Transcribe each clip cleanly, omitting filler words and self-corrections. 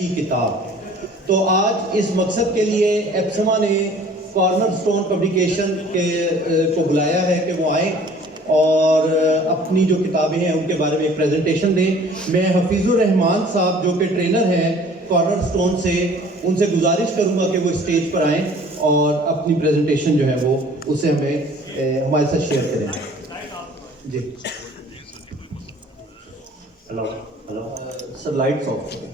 की किताब। तो आज इस मकसद के लिए एप्समा ने कॉर्नर स्टोन पब्लिकेशन को बुलाया है कि वो आए और अपनी जो किताबें हैं उनके बारे में एक प्रेजेंटेशन दें। मैं हफीज़ुर रहमान साहब जो कि ट्रेनर हैं कॉर्नर स्टोन से, उनसे गुजारिश करूंगा कि वो स्टेज पर आएँ और अपनी प्रेजेंटेशन जो है वो उसे हमें हमारे साथ शेयर करें। जी हेलो सर, लाइट्स ऑफ करें।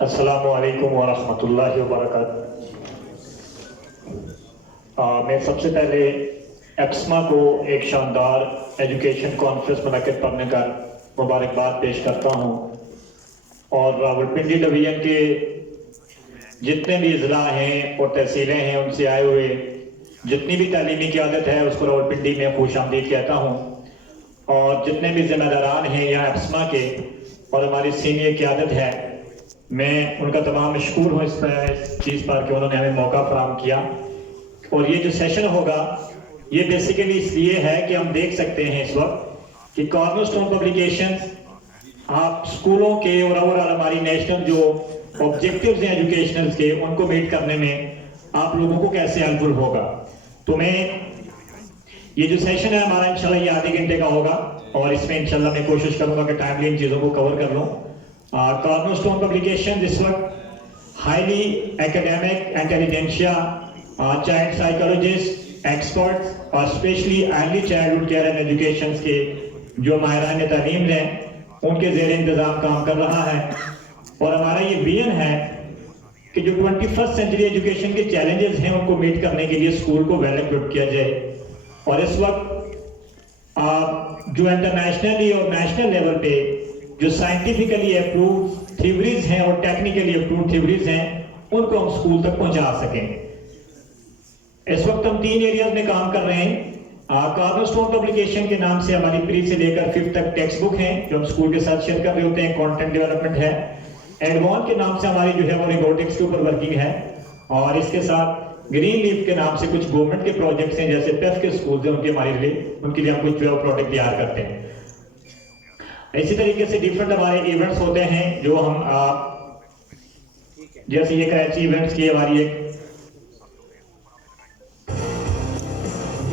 अस्सलामु अलैकुम व रहमतुल्लाहि व बरकातहू। मैं सबसे पहले एप्समा को एक शानदार एजुकेशन कॉन्फ्रेंस मुनक़िद करने का मुबारकबाद पेश करता हूँ और रावलपिंडी डिवीजन के जितने भी अज़ला हैं और तहसीलें हैं उनसे आए हुए जितनी भी तालीमी क़यादत है उसको रावलपिंडी में खुशामदीद कहता हूँ और जितने भी ज़िम्मेदारान हैं यहाँ एप्समा के और हमारी सीनियर क़यादत है, मैं उनका तमाम मशकूर हूँ इस चीज़ पर कि उन्होंने हमें मौका फराहम किया। और ये जो सेशन होगा ये बेसिकली इसलिए है कि हम देख सकते हैं इस वक्त कि कॉर्नर स्टोन पब्लिकेशन आप स्कूलों के और ओवरऑल हमारी नेशनल जो ऑब्जेक्टिव्स हैं एजुकेशनल के उनको मीट करने में आप लोगों को कैसे हेल्पफुल होगा। तो मैं ये जो सेशन है हमारा इंशाल्लाह ये आधे घंटे का होगा और इसमें इंशाल्लाह मैं कोशिश करूंगा कि टाइमली इन चीज़ों को कवर कर लूँ। कॉर्नर स्टोन पब्लिकेशन इस वक्त highly academic intelligentsia child psychologist experts और specially early childhood care and education के जो माहिरान तालीम हैं उनके ज़ेर इंतज़ाम काम कर रहा है और हमारा ये विजन है कि जो 21st सेंचुरी एजुकेशन के चैलेंजेस हैं उनको मीट करने के लिए स्कूल को वेल इक्विप्ड किया जाए। और इस वक्त जो इंटरनेशनली और नेशनल लेवल पे जो साइंटिफिकली अप्रूव्ड थ्योरीज हैं और टेक्निकली अप्रूव्ड थ्योरीज हैं उनको हम स्कूल तक पहुंचा सकें। इस वक्त हम 3 एरियाज में काम कर रहे हैं। कॉर्नर स्टोन पब्लिकेशन के नाम से हमारी प्री से लेकर 5th तक टेक्स्ट बुक हैं जो हम स्कूल के साथ शेयर कर रहे होते हैं, कंटेंट डेवलपमेंट है। एडवांस के नाम से हमारी जो है वो रोबोटिक्स के ऊपर वर्किंग है और इसके साथ ग्रीन लीफ के नाम से कुछ गवर्नमेंट के प्रोजेक्ट्स हैं जैसे पेफ के स्कूल हैं उनके लिए हम कुछ जो प्रोडक्ट तैयार करते हैं। इसी तरीके से डिफरेंट हमारे इवेंट्स होते हैं जो हम जैसे ये कराची इवेंट्स की हमारी एक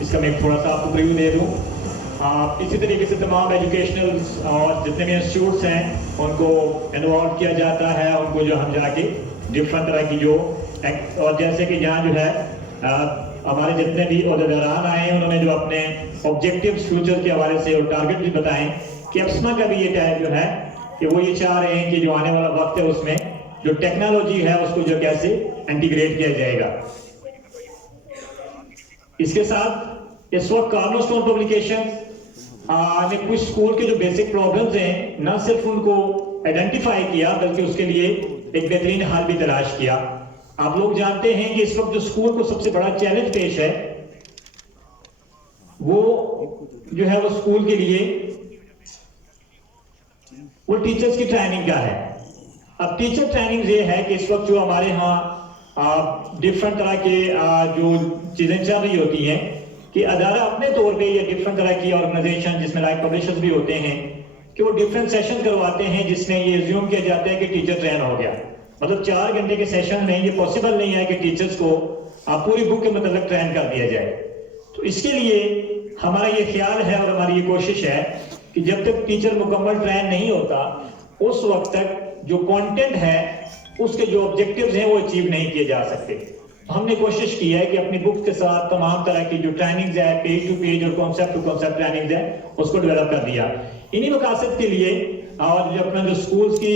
इसका मैं थोड़ा सा आपको प्रीव्यू दे दूं। इसी तरीके से तमाम एजुकेशनल और जितने भी इंस्टीट्यूट्स हैं उनको इन्वॉल्व किया जाता है, उनको जो हम जाके डिफरेंट तरह की जो और जैसे कि यहाँ जो है हमारे जितने भी अहदेदारान आए हैं उन्होंने जो अपने ऑब्जेक्टिव्स फ्यूचर के हवाले से और टारगेट भी बताएं कि एप्समा का भी ये टाइप जो है कि वो ये चाह रहे हैं कि जो आने वाला वक्त है उसमें जो टेक्नोलॉजी है उसको जो कैसे इंटीग्रेट किया जाएगा। इसके साथ इस वक्त कॉर्नर स्टोन पब्लिकेशन ने कुछ स्कूल के जो बेसिक प्रॉब्लम्स हैं न सिर्फ उनको आइडेंटिफाई किया बल्कि उसके लिए एक बेहतरीन हल भी तलाश किया। आप लोग जानते हैं कि इस वक्त जो स्कूल को सबसे बड़ा चैलेंज पेश है वो जो है वो स्कूल के लिए वो टीचर्स की ट्रेनिंग का है। अब टीचर ट्रेनिंग ये है कि इस वक्त जो हमारे यहाँ डिफरेंट तरह के जो चीजें चल रही होती हैं कि अदारा अपने तौर पे या डिफरेंट तरह की ऑर्गेनाइजेशन जिसमें लाइक पब्लिशर्स भी होते हैं कि वो डिफरेंट सेशन करवाते हैं जिसमें ये एज्यूम किया जाता है कि टीचर ट्रेन हो गया। मतलब 4 घंटे के सेशन में ये पॉसिबल नहीं है कि टीचर्स को पूरी बुक के मतलब ट्रेन कर दिया जाए। तो इसके लिए हमारा ये ख्याल है और हमारी ये कोशिश है कि जब तक टीचर मुकम्मल ट्रेन नहीं होता उस वक्त तक जो कंटेंट है उसके जो ऑब्जेक्टिव्स हैं वो अचीव नहीं किए जा सकते। हमने कोशिश की है कि अपनी बुक के साथ तमाम तरह की जो ट्रेनिंग्स है पेज टू पेज और कॉन्सेप्ट टू कॉन्सेप्ट ट्रेनिंग्स है उसको डेवलप कर दिया। इन्हीं मकासद के लिए और जो अपना जो स्कूल्स की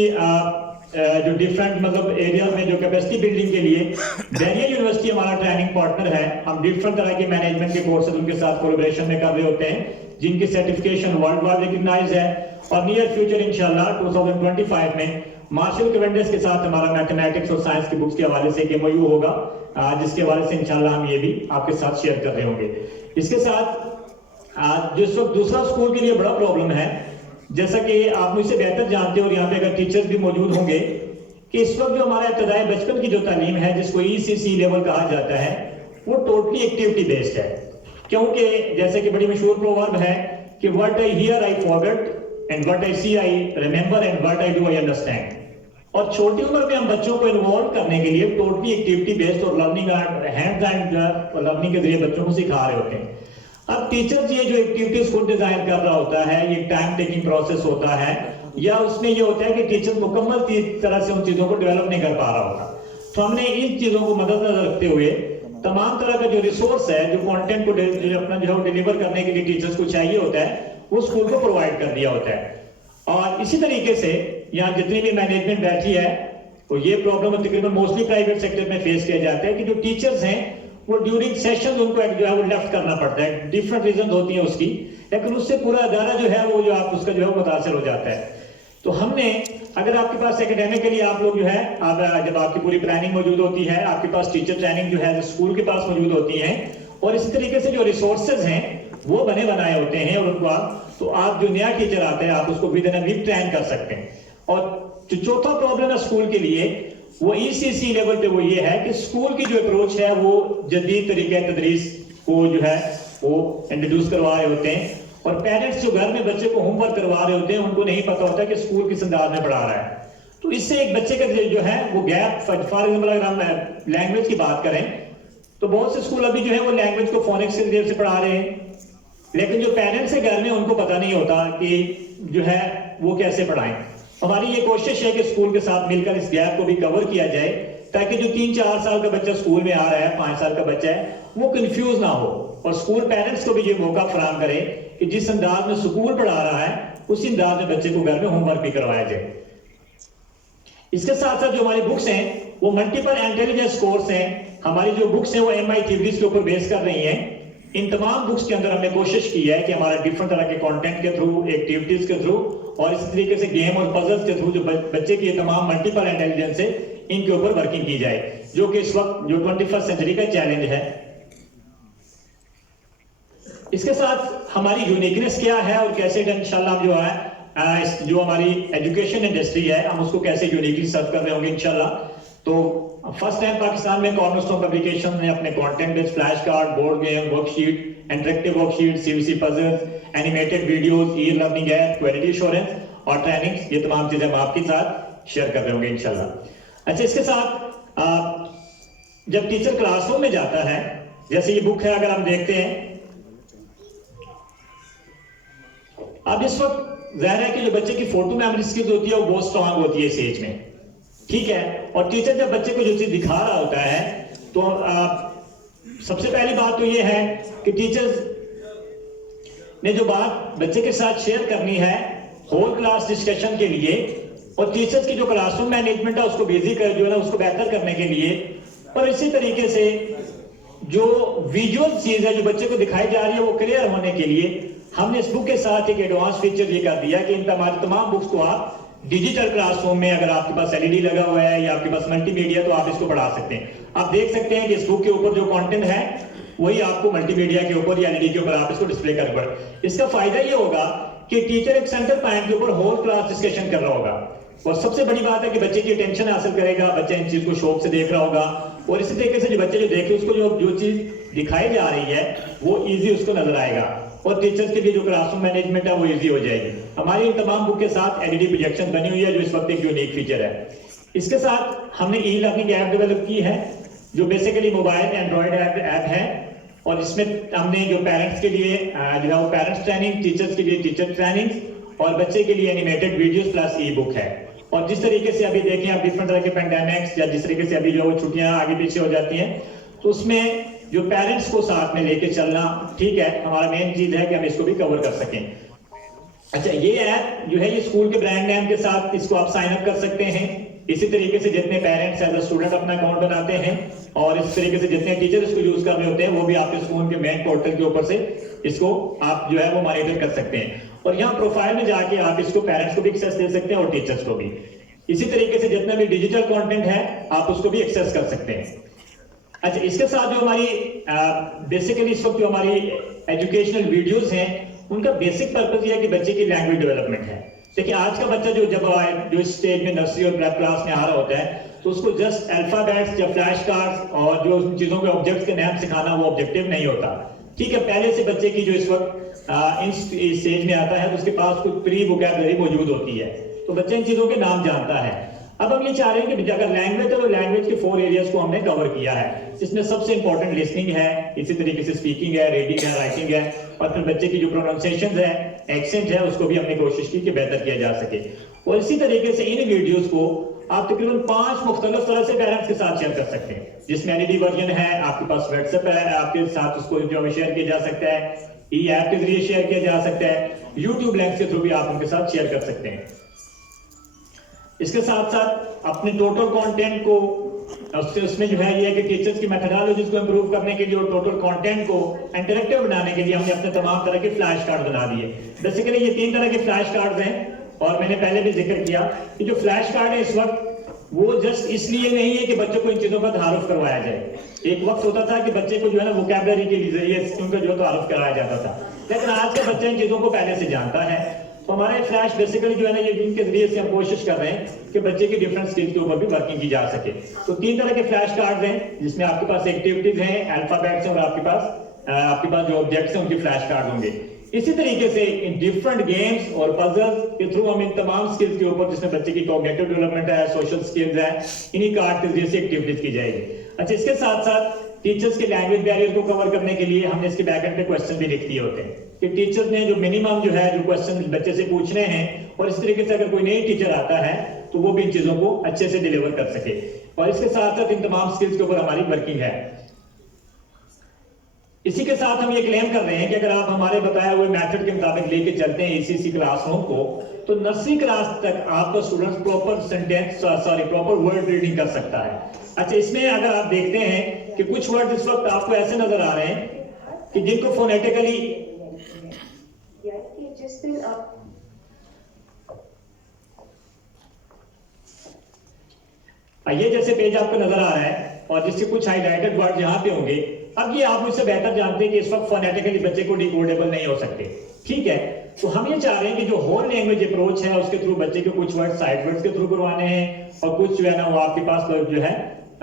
जो डिफरेंट मतलब एरिया में जो कैपेसिटी बिल्डिंग के लिए बैरियर यूनिवर्सिटी हमारा ट्रेनिंग पार्टनर है। हम डिफरेंट तरह के मैनेजमेंट के कोर्सेज उनके साथ कोलैबोरेशन में कर रहे होते हैं जिनकी सर्टिफिकेशन वर्ल्ड वाइड रिकॉग्नाइज है। और नियर फ्यूचर इंशाल्लाह 2025 में मार्शल कैवेंडिश के साथ हमारा मैथमेटिक्स और साइंस की बुक्स के हवाले से एक MOU होगा, जिसके हवाले से इंशाल्लाह हम ये भी आपके साथ शेयर कर रहे होंगे। इसके साथ जिस वक्त दूसरा स्कूल के लिए बड़ा प्रॉब्लम है, जैसा कि आप मुझसे बेहतर जानते हो और यहाँ पे अगर टीचर्स भी मौजूद होंगे, कि इस वक्त जो हमारा इब्तदाई बचपन की जो तालीम है जिसको ECC लेवल कहा जाता है, वो टोटली एक्टिविटी बेस्ड है। क्योंकि जैसे कि बड़ी मशहूर प्रोवर्ब है कि what I hear I forget and what I see I remember and what I do I understand. और छोटी उम्र में हम बच्चों को इन्वॉल्व करने के लिए टोटली एक्टिविटी बेस्ड और लर्निंग हैंड्स एंड लर्निंग के जरिए बच्चों को सिखा रहे होते हैं। अब टीचर्स ये जो एक्टिविटीज को डिजाइन कर रहा होता है, ये टाइम टेकिंग प्रोसेस होता है, या उसमें ये होता है कि टीचर मुकम्मल तरह से उन चीजों को डेवलप नहीं कर पा रहा होता। तो हमने इन चीजों को मद्देनजर रखते हुए तमाम तरह का जो रिसोर्स है, जो कंटेंट को अपना जो डिलीवर करने के लिए टीचर्स को चाहिए होता है, वो स्कूल को प्रोवाइड कर दिया होता है। और इसी तरीके से यहाँ जितनी भी मैनेजमेंट बैठी है, तो ये प्रॉब्लम तकरीबन मोस्टली प्राइवेट सेक्टर में फेस किया जाता है कि जो टीचर्स हैं वो ड्यूरिंग सेशन उनको जो है वो लेफ्ट करना पड़ता है। डिफरेंट रीजन होती है उसकी, लेकिन उससे पूरा अदारा जो है वो जो आप उसका जो है मुतासर हो जाता है। तो हमने, अगर आपके पास एकेडमिकली आप लोग जो है, आप जब आपकी पूरी प्लानिंग मौजूद होती है, आपके पास टीचर ट्रेनिंग जो है स्कूल के पास मौजूद होती है, और इसी तरीके से जो रिसोर्सेज हैं वो बने बनाए होते हैं, और उनको तो आप जो नया टीचर आता है आप उसको within a week train कर सकते हैं। और जो चौथा प्रॉब्लम है स्कूल के लिए, वो ECC लेवल पे वो ये है कि स्कूल की जो अप्रोच है वो जदीद तरीके तदरीस को जो है वो इंट्रोड्यूस करवा रहे होते हैं, और पेरेंट्स जो घर में बच्चे को होमवर्क करवा रहे होते हैं उनको नहीं पता होता कि स्कूल किस अंदाज में पढ़ा रहा है। तो इससे एक बच्चे का जो है वो गैप, फॉर एग्जाम्पल अगर हम लैंग्वेज की बात करें तो बहुत से स्कूल अभी जो है वो लैंग्वेज को फोनिक्स के जरिए से पढ़ा रहे हैं, लेकिन जो पेरेंट्स है घर में उनको पता नहीं होता कि जो है वो कैसे पढ़ाएं। हमारी ये कोशिश है कि स्कूल के साथ मिलकर इस गैप को भी कवर किया जाए, ताकि जो 3-4 साल का बच्चा स्कूल में आ रहा है, 5 साल का बच्चा है, वो कंफ्यूज ना हो, और स्कूल पेरेंट्स को भी ये मौका फराहम करे कि जिस अंदाज में स्कूल पढ़ा रहा है उसी अंदाज में बच्चे को घर में होमवर्क भी करवाया जाए। इसके साथ साथ जो हमारी बुक्स हैं वो मल्टीपल इंटेलिजेंस कोर्स हैं। हमारी जो बुक्स हैं वो MI थ्योरीज के ऊपर बेस कर रही हैं। इन तमाम बुक्स के अंदर हमने कोशिश की है कि हमारा डिफरेंट तरह के कंटेंट के थ्रू, एक्टिविटीज के थ्रू, और इस तरीके से गेम और पजल्स के थ्रू जो बच्चे की ये तमाम मल्टीपल इंटेलिजेंस है इनके ऊपर वर्किंग की जाए, जो कि इस वक्त जो 21st सेंचुरी का चैलेंज है। इसके साथ हमारी यूनिकनेस क्या है और कैसे इंशाल्लाह जो है जो हमारी एजुकेशन इंडस्ट्री है हम उसको कैसे यूनिकली सर्व कर रहे होंगे इंशाल्लाह। तो फर्स्ट टाइम पाकिस्तान में कॉर्नरस्टोन पब्लिकेशन ने अपने content based flash card, board game, worksheet, interactive worksheet, CVC puzzles, animated videos, e learning app, quality assurance और ट्रेनिंग्स, ये तमाम चीजें हम आपके साथ शेयर कर रहे होंगे इंशाल्लाह। अच्छा, इसके साथ जब टीचर क्लासरूम में जाता है, जैसे ये बुक है अगर हम देखते हैं, अब इस वक्त जाहिर है कि जो बच्चे की फोटो मेमोरी स्किल्स होती है वो बहुत स्ट्रांग होती है इस एज में, ठीक है। और टीचर जब बच्चे को जो चीज दिखा रहा होता है तो सबसे पहली बात तो ये है कि टीचर्स ने जो बात बच्चे के साथ शेयर करनी है होल क्लास डिस्कशन के लिए, और टीचर्स की जो क्लासरूम मैनेजमेंट है उसको बिजी कर जो है ना उसको बेहतर करने के लिए, और इसी तरीके से जो विजुअल चीज है जो बच्चे को दिखाई जा रही है वो क्लियर होने के लिए हमने इस बुक के साथ एक एडवांस फीचर ये कर दिया कि इन तमाम बुक्स को आप डिजिटल क्लासरूम में, अगर आपके पास LED लगा हुआ है या आपके पास मल्टीमीडिया, तो आप इसको पढ़ा सकते हैं। आप देख सकते हैं कि इस बुक के ऊपर जो कंटेंट है वही आपको मल्टीमीडिया के ऊपर या LED के ऊपर आप इसको डिस्प्ले कर पड़े। इसका फायदा ये होगा कि टीचर एक सेंटर पॉइंट के ऊपर होल क्लास डिस्कशन कर रहा होगा, और सबसे बड़ी बात है कि बच्चे की अटेंशन हासिल करेगा, बच्चा इन चीज को शौक से देख रहा होगा, और इसी तरीके से जो बच्चे जो देखे उसको जो चीज दिखाई जा रही है वो इजी उसको नजर आएगा, और टीचर्स के लिए जो क्लासरूम मैनेजमेंट है वो इजी हो जाएगी। हमारी इन तमाम बुक के साथ LED प्रोजेक्शन बनी हुई है जो इस वक्त एक यूनिक फीचर है। इसके साथ हमने ई लर्निंग ऐप डेवलप की है जो बेसिकली मोबाइल एंड्रॉइड ऐप है, और इसमें हमने जो पेरेंट्स के लिए जो है वो पेरेंट्स ट्रेनिंग, टीचर्स के लिए टीचर ट्रेनिंग, और बच्चे के लिए एनिमेटेड वीडियोस प्लस ई बुक है। और जिस तरीके से अभी देखें आप डिफरेंट तरह के पेंडेमिक्स या जिस तरीके से अभी जो छुट्टियां आगे पीछे हो जाती हैं, तो उसमें जो पेरेंट्स को साथ में लेके चलना, ठीक है, हमारा मेन चीज है कि हम इसको भी कवर कर सकें। अच्छा, ये ऐप जो है ये स्कूल के ब्रांड नेम के साथ इसको आप साइन अप कर सकते हैं, इसी तरीके से जितने पेरेंट्स एज अ स्टूडेंट अपना अकाउंट बनाते हैं और इस तरीके से जितने टीचर इसको यूज कर रहे होते हैं वो भी आपके स्कूल के मेन पोर्टल के ऊपर से इसको आप जो है वो मॉनिटर कर सकते हैं। और यहाँ प्रोफाइल में जाके आप इसको पेरेंट्स को भी एक्सेस दे सकते हैं और टीचर्स को भी। इसी तरीके से जितना भी डिजिटल कंटेंट है आप उसको भी एक्सेस कर सकते हैं। अच्छा, इसके साथ जो हमारी बेसिकली इस वक्त जो हमारी एजुकेशनल वीडियोस हैं उनका बेसिक पर्पज ये है कि बच्चे की लैंग्वेज डेवलपमेंट है। देखिए आज का बच्चा जो इस स्टेज में नर्सरी और प्रेप क्लास में आ रहा होता है तो उसको जस्ट अल्फाबेट्स या फ्लैश कार्ड्स और जो उन चीजों के ऑब्जेक्ट्स के नाम सिखाना वो ऑब्जेक्टिव नहीं होता। ठीक है, पहले से बच्चे की जो इस वक्त इस स्टेज में आता है तो उसके पास कुछ प्री वोकैबुलरी मौजूद होती है, तो बच्चा इन चीजों के नाम जानता है। अब हम ये चाह रहे हैं कि अगर लैंग्वेज है तो लैंग्वेज के 4 एरियाज को हमने कवर किया है, जिसमें सबसे इंपॉर्टेंट लिसनिंग है, इसी तरीके से स्पीकिंग है, रीडिंग है, राइटिंग है, और फिर बच्चे की जो प्रोनाउंसिएशन है, एक्सेंट है, उसको भी हमने कोशिश की कि बेहतर किया जा सके। और इसी तरीके से इन वीडियोस को आप तकरीबन 5 मुख्तलिफ तरह से पेरेंट्स के साथ शेयर कर सकते हैं, जिसमें एलईडी वर्जन है, आपके पास व्हाट्सएप है, आपके साथ उसको जो शेयर किया जा सकता है, ई ऐप के जरिए शेयर किया जा सकता है, यूट्यूब लिंक के थ्रू भी आप उनके साथ शेयर कर सकते हैं। इसके साथ साथ अपने टोटल कंटेंट को उसमें जो है ये है कि टीचर्स की मेथोडोलॉजीज को इंप्रूव करने के लिए और टोटल कंटेंट को इंटरेक्टिव बनाने के लिए हमने अपने तमाम तरह के फ्लैश कार्ड बना दिए। बेसिकली ये 3 तरह के फ्लैश कार्ड्स हैं और मैंने पहले भी जिक्र किया कि जो फ्लैश कार्ड है इस वक्त वो जस्ट इसलिए नहीं है कि बच्चों को इन चीजों का तारुफ करवाया जाए। एक वक्त होता था कि बच्चे को जो है ना वोकैबुलरी के जरिए उनका जो तारुफ कराया जाता था, लेकिन आज का बच्चा इन चीजों को पहले से जानता है। तो हमारे फ्लैश बेसिकली जो है ना ये इनके जरिए से हम कोशिश कर रहे हैं कि बच्चे की डिफरेंट स्किल के ऊपर भी वर्किंग की जा सके। तो 3 तरह के फ्लैश कार्ड्स हैं जिसमें आपके पास एक्टिविटीज हैं, अल्फाबेट्स हैं और आपके पास जो ऑब्जेक्ट्स हैं उनके फ्लैश कार्ड होंगे। इसी तरीके से इन डिफरेंट गेम्स और पजल्स के थ्रू हम इन तमाम स्किल्स के ऊपर जिसमें बच्चे की कॉग्निटिव डेवलपमेंट है, सोशल स्किल्स है, इन्हीं कार्ड के जरिए से एक्टिविटीज की जाएगी। अच्छा, इसके साथ साथ टीचर्स के लैंग्वेज बैरियर को कवर करने के लिए हमने इसके बैकएंड पे क्वेश्चन भी लिख दिए होते हैं कि टीचर्स ने जो मिनिमम जो है जो क्वेश्चन बच्चे से पूछने हैं, और इस तरीके से अगर कोई नई टीचर आता है तो वो भी इन चीजों को अच्छे से डिलीवर कर सके। और इसके साथ साथ इन तमाम स्किल्स के ऊपर हमारी वर्किंग है। इसी के साथ हम ये क्लेम कर रहे हैं कि अगर आप हमारे बताए हुए मेथड के मुताबिक लेके चलते हैं ईसीसी क्लासरूम को, तो नर्सरी क्लास तक आपका स्टूडेंट प्रॉपर वर्ड रीडिंग कर सकता है। अच्छा, इसमें अगर आप देखते हैं कि कुछ वर्ड इस वक्त आपको ऐसे नजर आ रहे हैं कि जिनको फोनेटिकली ये जैसे पेज आपको नजर आ रहा है और जिससे कुछ हाईलाइटेड वर्ड यहाँ पे होंगे। अब ये आप मुझसे बेहतर जानते हैं कि इस वक्त फोनेटिकली बच्चे को डिकोडेबल नहीं हो सकते, ठीक है। तो हम ये चाह रहे हैं कि जो होल लैंग्वेज अप्रोच है उसके थ्रू बच्चे को कुछ वर्ड साइड वर्ड्स के थ्रू करवाने हैं और कुछ जो है ना वो आपके पास जो है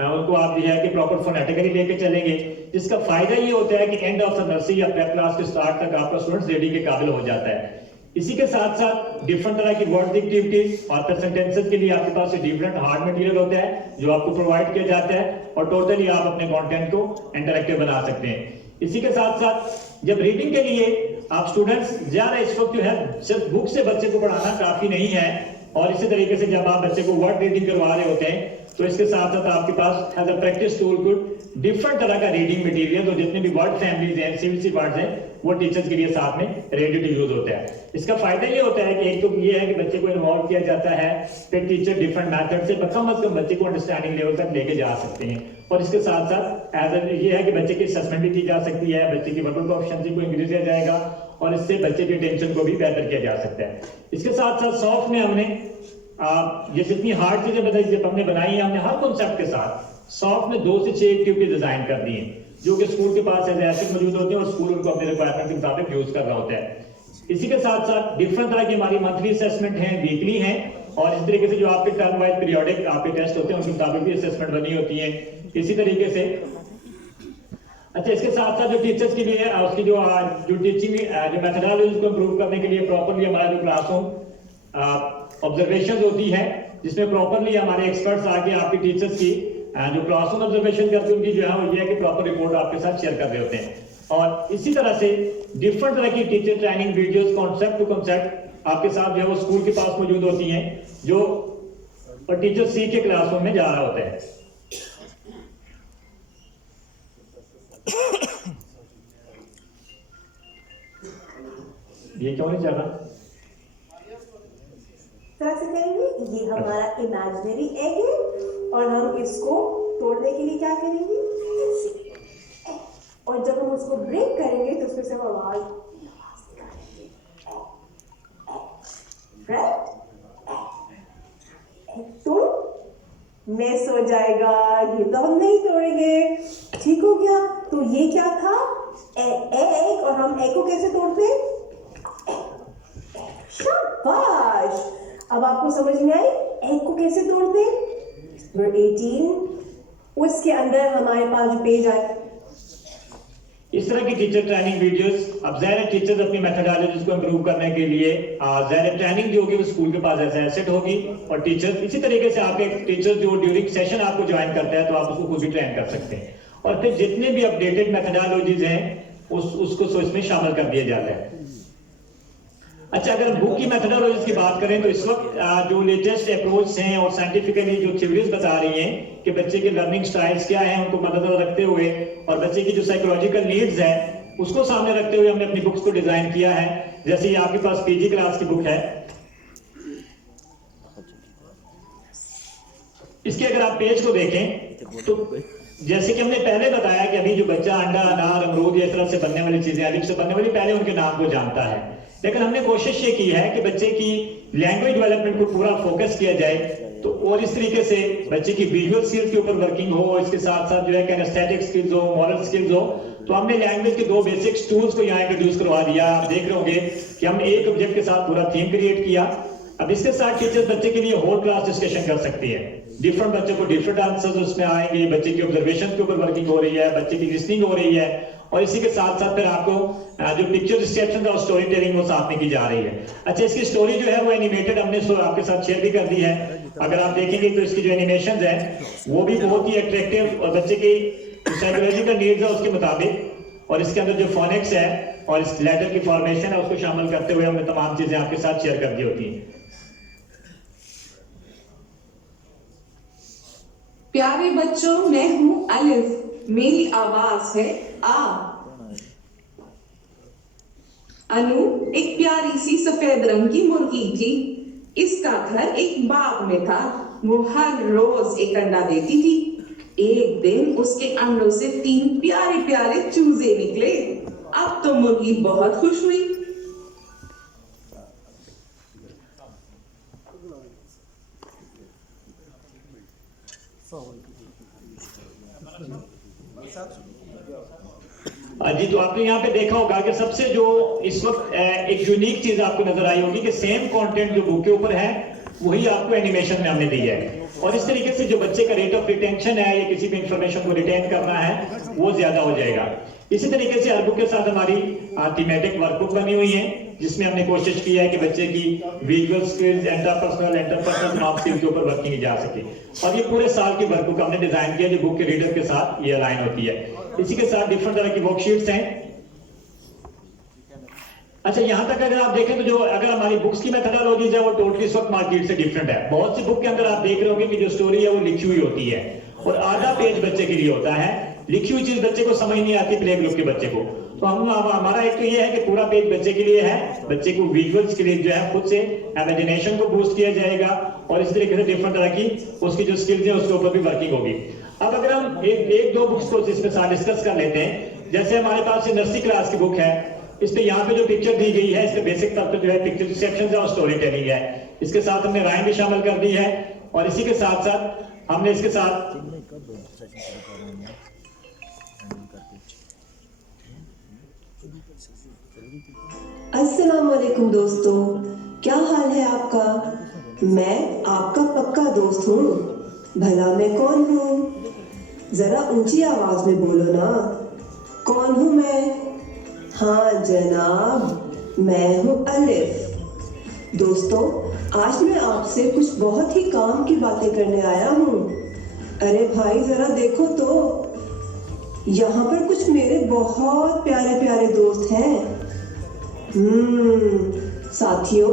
उनको आप जो है कि प्रॉपर फोनेटिकली लेके चलेंगे, जिसका फायदा ये होता है कि एंड ऑफ द नर्सरी या प्रेप क्लास के स्टार्ट तक आपका स्टूडेंट रेडी के काबिल हो जाता है। इसी के साथ साथ डिफरेंट तरह की वर्ड एक्टिविटीज और फिर सेंटेंसेस के लिए आपके पास डिफरेंट हार्ड मटेरियल होता है जो आपको प्रोवाइड किया जाता है और टोटली आप अपने कंटेंट को इंटरैक्टिव बना सकते हैं। इसी के साथ साथ जब रीडिंग के लिए आप स्टूडेंट्स ज्यादा इस वक्त जो है सिर्फ बुक से बच्चे को पढ़ाना काफी नहीं है, और इसी तरीके से जब आप बच्चे को वर्ड रीडिंग करवा रहे होते हैं तो इसके साथ साथ आपके पास as a practice tool could different तरह का रीडिंग मटेरियल और जितने भी वर्ड फैमिलीज हैं, सीवीसी वर्ड्स हैं, वो टीचर्स के लिए साथ में रेडी टू यूज होता है। इसका फायदा ये होता है कि एक तो ये है कि बच्चे को इन्वॉल्व किया जाता है, फिर टीचर डिफरेंट मेथड से कम से कम बच्चे को अंडरस्टैंडिंग लेवल तक लेके जा सकते हैं। और इसके साथ साथ एज ये है कि बच्चे की असेसमेंट भी की जा सकती है, बच्चे की वर्बल प्रोफिशिएंसी को इंक्रीज किया जाएगा और इससे बच्चे की अटेंशन को भी बेहतर किया जा सकता है। इसके साथ साथ सॉफ्ट में हमने ये जितनी हार्ड चीजें बताई जब हमने बनाई है, हमने हर कॉन्सेप्ट के साथ सॉफ्ट में 2 से 6 एक्टिविटी डिजाइन कर दी है जो कि स्कूल के पास एज एसेट मौजूद होते हैं और स्कूल उनको अपने रिक्वायरमेंट के मुताबिक यूज कर रहा होता है। इसी के साथ साथ डिफरेंट तरह की हमारी मंथली असेसमेंट है, वीकली है, और इस तरीके से जो आपके टर्म वाइज पीरियोडिक आपके टेस्ट होते हैं उनके मुताबिक भी असेसमेंट बनी होती है इसी तरीके से। अच्छा, इसके साथ साथ जो टीचर्स के लिए उसकी जो टीचिंग जो मेथोडोलॉजी को इंप्रूव करने के लिए प्रॉपरली हमारा जो क्लासरूम ऑब्जर्वेशन होती है जिसमें प्रॉपरली हमारे एक्सपर्ट्स आके आपके टीचर्स की जो क्लासरूम ऑब्जर्वेशन करते हैं उनकी जो है वो ये है कि प्रॉपर रिपोर्ट आपके साथ शेयर कर रहे होते हैं। और इसी तरह से डिफरेंट तरह की teacher training videos concept to concept आपके साथ जो है वो स्कूल के पास मौजूद होती हैं जो और टीचर सीख के क्लासरूम में जा रहा होता है। ये क्यों नहीं चल रहा? तरह से करेंगे। ये हमारा इमेजिनरी एग है और हम इसको तोड़ने के लिए क्या करेंगे, और जब हम उसको ब्रेक करेंगे तो उसमें से हम आवाज निकालेंगे, राइट। तो मिस हो जाएगा, ये तो हम नहीं तोड़ेंगे, ठीक हो गया। तो ये क्या था, एग, और हम एग को कैसे तोड़ते हैं, शाबाश। अब आपको समझ में आई एग को कैसे तोड़ते हैं। नंबर 18, उसके अंदर हमारे पास जो पेज आए, इस तरह की टीचर ट्रेनिंग वीडियोस, अब ज़ाहिर है टीचर्स अपनी मेथोडोलॉजीज को इंप्रूव करने के लिए ज़ाहिर ट्रेनिंग जो होगी वो स्कूल के पास ऐसा एसेट होगी, और टीचर्स इसी तरीके से आपके टीचर जो ड्यूरिंग सेशन आपको ज्वाइन करता है तो आप उसको खुद भी ट्रेन कर सकते हैं, और फिर जितने भी अपडेटेड मेथोडोलॉजीज हैं उसको इसमें शामिल कर दिया जाता है। अच्छा, अगर बुक की मेथोडोलॉजीज की बात करें तो इस वक्त जो लेटेस्ट अप्रोच हैं और साइंटिफिकली जो थ्योरीज बता रही हैं कि बच्चे के लर्निंग स्टाइल्स क्या हैं, उनको मद्देनजर रखते हुए और बच्चे की जो साइकोलॉजिकल नीड्स है उसको सामने रखते हुए हमने अपनी बुक्स को डिजाइन किया है। जैसे ये आपके पास पीजी क्लास की बुक है, इसके अगर आप पेज को देखें तो जैसे कि हमने पहले बताया कि अभी जो बच्चा अंडा, अनार, अमरूद या इस तरह से बनने वाली चीजें, अलिफ से बनने वाली, पहले उनके नाम को जानता है, लेकिन हमने कोशिश ये की है कि बच्चे की लैंग्वेज डेवलपमेंट को पूरा फोकस किया जाए, तो और इस तरीके से बच्चे की विजुअल स्किल्स के ऊपर वर्किंग हो, इसके साथ साथ जो है कैनेस्थेटिक स्किल्स हो, मॉरल स्किल्स हो। तो हमने लैंग्वेज के 2 बेसिक टूल्स को यहाँ इंट्रोड्यूस करवा दिया। आप देख रहे होंगे कि हमने एक ऑब्जेक्ट के साथ पूरा थीम क्रिएट किया। अब इसके साथ टीचर्स बच्चे के लिए होल क्लास डिस्कशन कर सकती है, डिफरेंट बच्चों को डिफरेंट आंसर्स उसमें आएंगे, बच्चे की ऑब्जर्वेशन के ऊपर वर्किंग हो रही है, बच्चे की लिसनिंग हो रही है, और इसी के साथ साथ फिर आपको जो पिक्चर डिस्क्रिप्शन और स्टोरी टेलिंग वो साथ में की जा रही है। अच्छा, इसकी स्टोरी जो है वो एनिमेटेड हमने आपके साथ शेयर भी कर दी है। अगर आप देखेंगे तो इसकी जो एनिमेशन है वो भी बहुत ही अट्रैक्टिव और बच्चे की साइकोलॉजिकल नीड्स है उसके मुताबिक, और इसके अंदर जो फोनिक्स है और इस लेटर की फॉर्मेशन है उसको शामिल करते हुए हमने तमाम चीजें आपके साथ शेयर कर दी होती हैं। प्यारे बच्चों, मैं हूँ अलिफ, मेरी आवाज है आ। अनु एक प्यारी सी सफेद रंग की मुर्गी थी। इसका घर एक बाग में था। वो हर रोज एक अंडा देती थी। एक दिन उसके अंडों से 3 प्यारे प्यारे चूजे निकले। अब तो मुर्गी बहुत खुश हुई। जी, तो आपने यहाँ पे देखा होगा कि सबसे जो इस वक्त एक यूनिक चीज आपको नजर आई होगी कि सेम कंटेंट जो बुक के ऊपर है वही आपको एनिमेशन में हमने दी है, और इस तरीके से जो बच्चे का रेट ऑफ रिटेंशन है या किसी भी इंफॉर्मेशन को रिटेन करना है वो ज्यादा हो जाएगा। इसी तरीके से हर बुक के साथ हमारी थीमेटिक वर्कबुक बनी हुई है जिसमें हमने कोशिश की है कि बच्चे की विजुअल स्किल्स, इंटरपर्सनल तमाम स्किल्स के ऊपर वर्किंग की जा सके, और ये पूरे साल की वर्कबुक हमने डिजाइन किया जो बुक के रीडर के साथ ये अलाइन होती है। इसी के साथ डिफरेंट तरह की वर्कशीट्स हैं। अच्छा, यहां तक अगर आप देखें तो जो अगर हमारी बुक्स की मेथोडोलॉजीज है वो टोटली इस वक्त मार्केट से डिफरेंट है। बहुत सी बुक के अंदर आप देख रहे होंगे कि जो स्टोरी है वो लिखी हुई होती है और आधा पेज बच्चे के लिए होता है। लिखी हुई चीज बच्चे को समझ नहीं आती प्ले ग्रुप के बच्चे को, तो हमारा एक तो ये है कि पूरा पेज बच्चे के लिए है। बच्चे को विजुअल्स के लिए जो है खुद से इमेजिनेशन को बूस्ट किया जाएगा, और इस तरीके से डिफरेंट तरह की उसकी जो स्किल्स है उसके ऊपर भी वर्किंग होगी। अब अगर हम एक दो बुक्स को इसमें साथ डिस्कस कर लेते हैं, जैसे हमारे पास ये नर्सरी क्लास की बुक है, इस पे यहाँ पे जो पिक्चर दी गई है इसके बेसिक तौर पर जो है पिक्चर डिस्क्रिप्शन और स्टोरी टेलिंग है। इसके साथ हमने राइम भी शामिल कर दी है, और इसी के साथ साथ हमने इसके साथ अस्सलाम वालेकुम दोस्तों, क्या हाल है आपका। मैं आपका पक्का दोस्त हूँ। भला मैं कौन हूँ, जरा ऊंची आवाज में बोलो ना। कौन हूँ मैं? हाँ जनाब, मैं हूँ अलिफ। दोस्तों, आज मैं आपसे कुछ बहुत ही काम की बातें करने आया हूँ। अरे भाई जरा देखो तो, यहाँ पर कुछ मेरे बहुत प्यारे प्यारे दोस्त हैं। साथियों,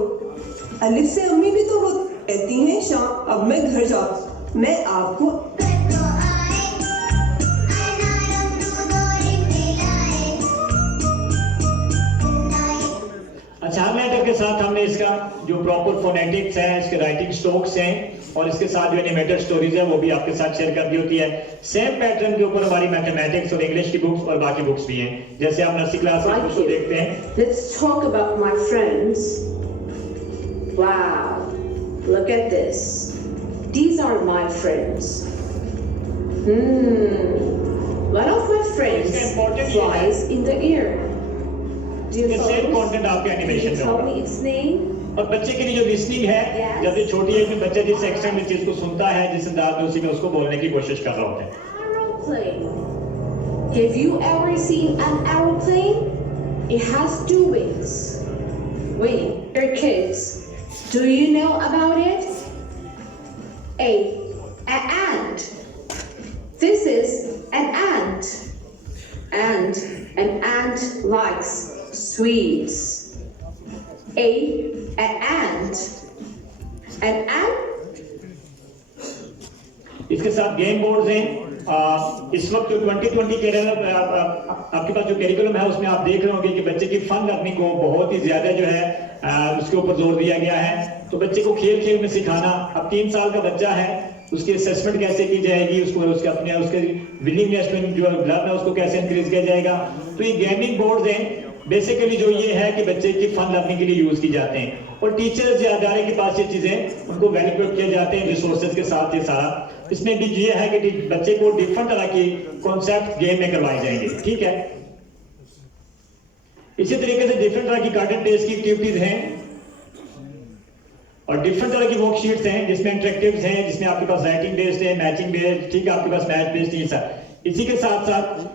अलिफ से अम्मी भी तो कहती हैं शाम। अब मैं घर जाऊँ, मैं आपको अच्छा, मैटर के साथ हमने इसका जो प्रॉपर फोनेटिक्स है, इसके राइटिंग स्ट्रोक्स हैं और इसके साथ जो एनिमेटेड स्टोरीज है वो भी आपके साथ शेयर कर दी होती है। सेम पैटर्न के ऊपर हमारी मैथमेटिक्स और इंग्लिश की बुक्स और बाकी बुक्स भी हैं, जैसे आप नर्सरी क्लास में उसको देखते हैं। Let's talk about my friends. Wow, look at this. These are my friends. One of my friends इसका important ये है flies in the air. Do you कि follow सेम this? कंटेंट आपके Can एनिमेशन you में tell होगा। me its name? और बच्चे के लिए जो लिसनिंग है, Yes. जब ये छोटी एज में बच्चा जिस एक्सेंट में चीज को सुनता है, जिस अंदाज में उसी में उसको बोलने की कोशिश कर रहा होता है। Aeroplane. Have you ever seen an aeroplane? It has two wings. Wait, your kids, do you know about it? An ant. This is an ant. And an ant likes sweets. An ant. An ant. इसके साथ game boards हैं। इस वक्त जो 2020 के आपके पास जो curriculum है उसमें आप देख रहे होंगे कि बच्चे की फन लर्निंग को बहुत ही ज्यादा जो है उसके ऊपर जोर दिया गया है। तो बच्चे को खेल खेल में सिखाना, अब 3 साल का बच्चा है, उसकी असेसमेंट कैसे की जाएगी, उसको उसके विलिंगनेस में जो लर्न है उसको कैसे इंक्रीज किया जाएगा। तो ये गेमिंग बोर्ड्स हैं बेसिकली जो ये है कि बच्चे की फन लर्निंग के लिए यूज की जाते हैं और टीचर्स या अदारे के पास ये चीजें उनको वेल इक्विप किए जाते हैं रिसोर्सेज के साथ। ये सारा इसमें भी ये है कि बच्चे को डिफरेंट तरह की कॉन्सेप्ट गेम में करवाए जाएंगे, ठीक है। इसी तरीके से डिफरेंट तरह की कार्टन बेस्ड की एक्टिविटीज हैं और डिफरेंट तरह की वर्कशीट्स हैं जिसमें इंटरेक्टिव्स हैं, जिसमें आपके पास राइटिंग बेस्ड है, मैचिंग बेस्ड, ठीक है, आपके पास मैथ बेस्ड है सर। इसी के साथ साथ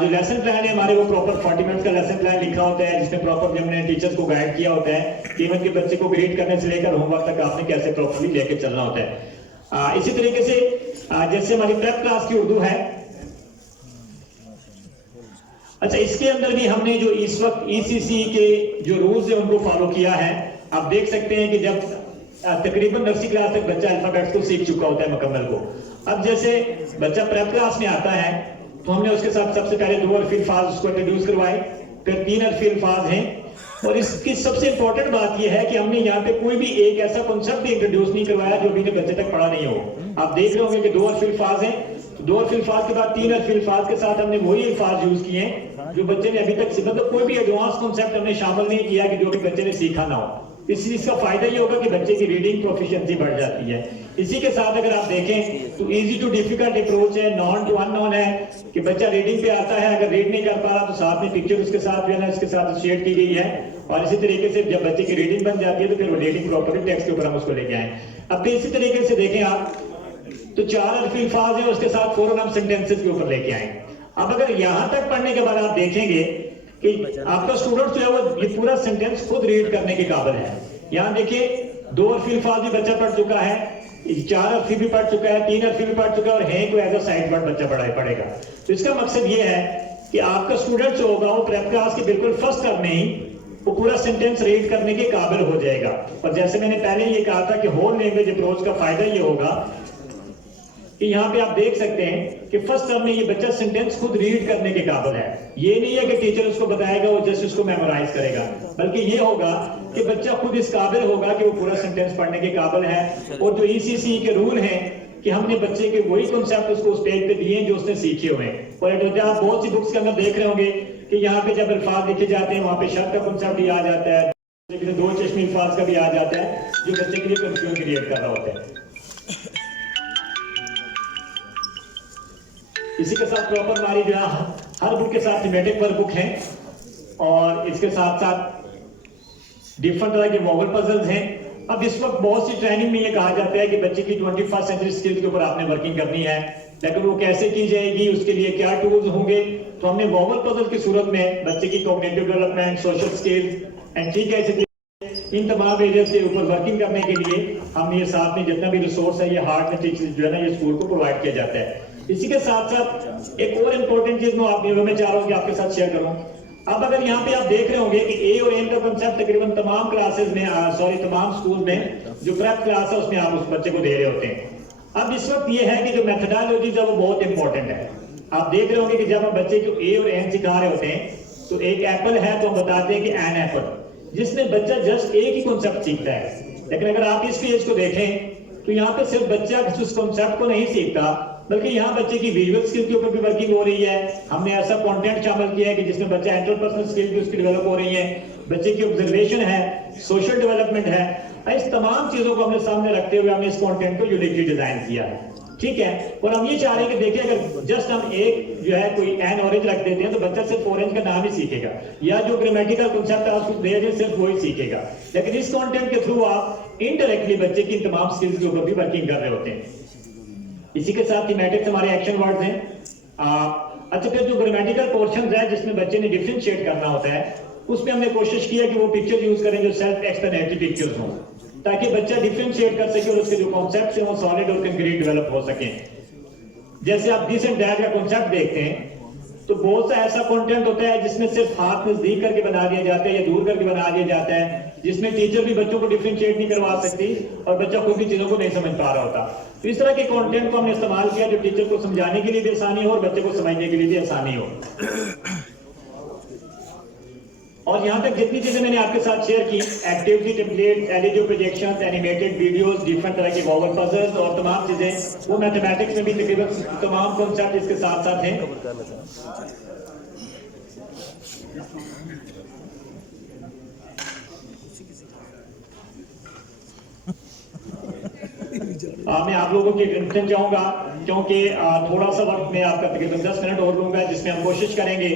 जो लेसन प्लान है हमारे वो प्रॉपर 40 मिनट का लेसन प्लान लिखा होता है जिसमें प्रॉपर हमने टीचर्स को गाइड किया होता है कि इवन के बच्चे को ग्रेड करने से लेकर होमवर्क तक आपने कैसे प्रॉपरली लेके चलना होता है। इसी तरीके से जैसे हमारी प्रेप क्लास की उर्दू है, अच्छा इसके अंदर भी हमने जो इस वक्त ECC के जो रूल्स है उनको फॉलो किया है। आप देख सकते हैं कि जब तकरीबन नर्सरी क्लास तक बच्चा अल्फाबेट्स को सीख चुका होता है मुकम्मल को, अब जैसे बच्चा प्रेप क्लास में आता है तो हमने उसके साथ सबसे पहले 2 अरफी अल्फाज उसको इंट्रोड्यूस करवाए, फिर 3 अरफी अल्फाज हैं और इसकी सबसे इंपॉर्टेंट बात यह है कि हमने यहाँ पे कोई भी एक ऐसा कॉन्सेप्ट भी इंट्रोड्यूस नहीं करवाया जो अभी बच्चे तक पढ़ा नहीं हो। आप देख रहे होंगे कि 2 अरफी अल्फाज हैं, तो 2 अरफी अल्फाज के बाद 3 अरफी अल्फाज के साथ हमने वही अल्फाज यूज किए हैं जो बच्चे ने अभी तक, मतलब कोई भी एडवांस कॉन्सेप्ट हमने शामिल नहीं किया कि जो भी बच्चे ने सीखा ना हो। इस चीज का फायदा ये होगा कि बच्चे की रीडिंग प्रोफिशिएंसी बढ़ जाती है। इसी के साथ अगर आप देखें तो इजी टू डिफिकल्ट अप्रोच है, नॉन टू अननोन है कि बच्चा रीडिंग पे आता है, अगर रीड नहीं कर पा रहा तो साथ में पिक्चर उसके साथ जो है ना इसके साथ शेयर की गई है और इसी तरीके से जब बच्चे की रीडिंग बन जाती है तो फिर वो रीडिंग प्रॉपर्ली टेक्स्ट के ऊपर हम उसको लेके आए। अब इसी तरीके से देखें आप तो 4 अरफी अल्फाज है उसके साथ फौरन हम सेंटेंसेस के ऊपर लेके आए। अब अगर यहां तक पढ़ने के बाद आप देखेंगे कि आपका स्टूडेंट जो है वो ये पूरा सेंटेंस खुद रीड करने के काबिल है। यहाँ देखिए 2 अरफी अल्फाज भी बच्चा पढ़ चुका है, 4 अरफी भी पढ़ चुका है, 3 अरफी भी पढ़ चुका है और है को एज अ साइड वर्ड बच्चा पढ़ेगा। तो इसका मकसद ये है कि आपका स्टूडेंट जो होगा वो प्रेप क्लास के बिल्कुल फर्स्ट टर्म में ही वो पूरा सेंटेंस रीड करने के काबिल हो जाएगा। और जैसे मैंने पहले ये कहा था कि होल लैंग्वेज अप्रोच का फायदा ये होगा कि यहाँ पे आप देख सकते हैं कि फर्स्ट टर्म में ये बच्चा सेंटेंस खुद रीड करने के काबिल है। ये नहीं है कि टीचर उसको बताएगा वो जस्ट उसको मेमोराइज करेगा, बल्कि ये होगा कि बच्चा खुद इस काबिल होगा कि वो पूरा सेंटेंस पढ़ने के काबिल है। और जो ECC के रूल हैं कि हमने बच्चे के वही कॉन्सेप्ट उसको उस पेज पे दिए हैं जो उसने सीखे हुए हैं। और आप बहुत सी बुक्स के अंदर देख रहे होंगे कि यहाँ पे जब अल्फाज लिखे जाते हैं वहां पे शब्द का कॉन्सेप्ट भी आ जाता है, लेकिन 2 चश्मी अल्फाज का भी आ जाता है जो बच्चे के लिए कंफ्यूजन क्रिएट कर रहा होता है। इसी के साथ प्रॉपर हमारी जो है हर बुक के साथ थीमेटिक वर्क बुक है और इसके साथ साथ डिफरेंट तरह के वोवल पजल्स हैं। अब इस वक्त बहुत सी ट्रेनिंग में ये कहा जाता है कि बच्चे की 21st सेंचुरी स्किल्स के ऊपर आपने वर्किंग करनी है, लेकिन वो कैसे की जाएगी, उसके लिए क्या टूल्स होंगे। तो हमने वोवल पजल की सूरत में बच्चे की cognitive development, social skills and ठीक है इन तमाम एरियाज के ऊपर वर्किंग करने के लिए हम ये साथ में जितना भी रिसोर्स है ये हार्ड में जो है ना ये स्कूल को प्रोवाइड किया जाता है। इसी के साथ साथ एक और इम्पोर्टेंट चीज मैं चाह रहा हूँ कि आपके साथ शेयर करूँ। अब अगर यहाँ पे आप देख रहे होंगे कि ए और एन का कंसेप्ट तकरीबन तमाम क्लासेस में तमाम स्कूल में जो प्रेप क्लास है उसमें आप उस बच्चे को दे रहे होते हैं। अब इस वक्त ये है कि जो मेथोडोलॉजी है वो बहुत इंपॉर्टेंट है। आप देख रहे होंगे कि जब हम बच्चे को ए और एन सिखा रहे होते हैं तो एक एप्पल है तो हम बताते हैं कि एन एप्पल, जिसमें बच्चा जस्ट एक ही कॉन्सेप्ट सीखता है। लेकिन अगर आप इस पेज को देखें तो यहाँ पे सिर्फ बच्चा उस कॉन्सेप्ट को नहीं सीखता, बल्कि यहाँ बच्चे की विजुअल स्किल के ऊपर भी वर्किंग हो रही है। हमने ऐसा कंटेंट शामिल किया है कि जिसमें बच्चा इंटरपर्सनल स्किल भी उसकी डेवलप हो रही है, बच्चे की ऑब्जर्वेशन है, सोशल डेवलपमेंट है। इस तमाम चीजों को हमने सामने रखते हुए हमने इस कंटेंट को यूनिकली डिजाइन किया है, ठीक है। और हम ये चाह रहे हैं कि देखिए, अगर जस्ट हम एक जो है कोई एन ऑरेंज रख देते हैं तो बच्चा सिर्फ ऑरेंज का नाम ही सीखेगा, या जो ग्रामेटिकल कॉन्सेप्ट है उसको दे दें सिर्फ वही सीखेगा। लेकिन इस कंटेंट के थ्रू आप इनडायरेक्टली बच्चे की तमाम स्किल्स के ऊपर भी वर्किंग कर रहे होते हैं। इसी के साथ थीमेटिक्स हमारे एक्शन वर्ड्स हैं। अच्छा, फिर जो ग्रामेटिकल पोर्शंस है जिसमें बच्चे ने डिफरेंशिएट करना होता है, उसमें हमने कोशिश की है कि वो पिक्चर यूज करें जो सेल्फ एक्सप्लेनेटरी पिक्चर्स हों, ताकि बच्चा डिफरेंशिएट कर सके और उसके जो कॉन्सेप्ट्स हैं वो सॉलिड और कंक्रीट डेवलप हो सके। जैसे आप दिस एंड दैट का कॉन्सेप्ट देखते हैं तो बहुत सा ऐसा कंटेंट होता है जिसमें सिर्फ हाथ नजदीक करके बना दिया जाता है या दूर करके बना दिया जाता है, जिसमें टीचर भी बच्चों को डिफरेंशिएट नहीं करवा सकती और बच्चा खुद भी चीजों को नहीं समझ पा रहा होता। तो इस तरह के कंटेंट को हमने इस्तेमाल किया जो टीचर को समझाने के लिए भी आसानी हो और बच्चे को समझने के लिए भी आसानी हो। और यहाँ तक जितनी चीजें मैंने आपके साथ शेयर की, activity template, LED projection, animated videos, different तरह के वॉवल पजल्स और तमाम चीजें, वो मैथमेटिक्स में भी तकरीबन तमाम कॉन्सेप्ट इसके साथ साथ हैं। मैं आप लोगों की अटेंशन चाहूंगा क्योंकि थोड़ा सा वक्त मैं आपका तकरीबन 10 मिनट और लूंगा, जिसमें हम कोशिश करेंगे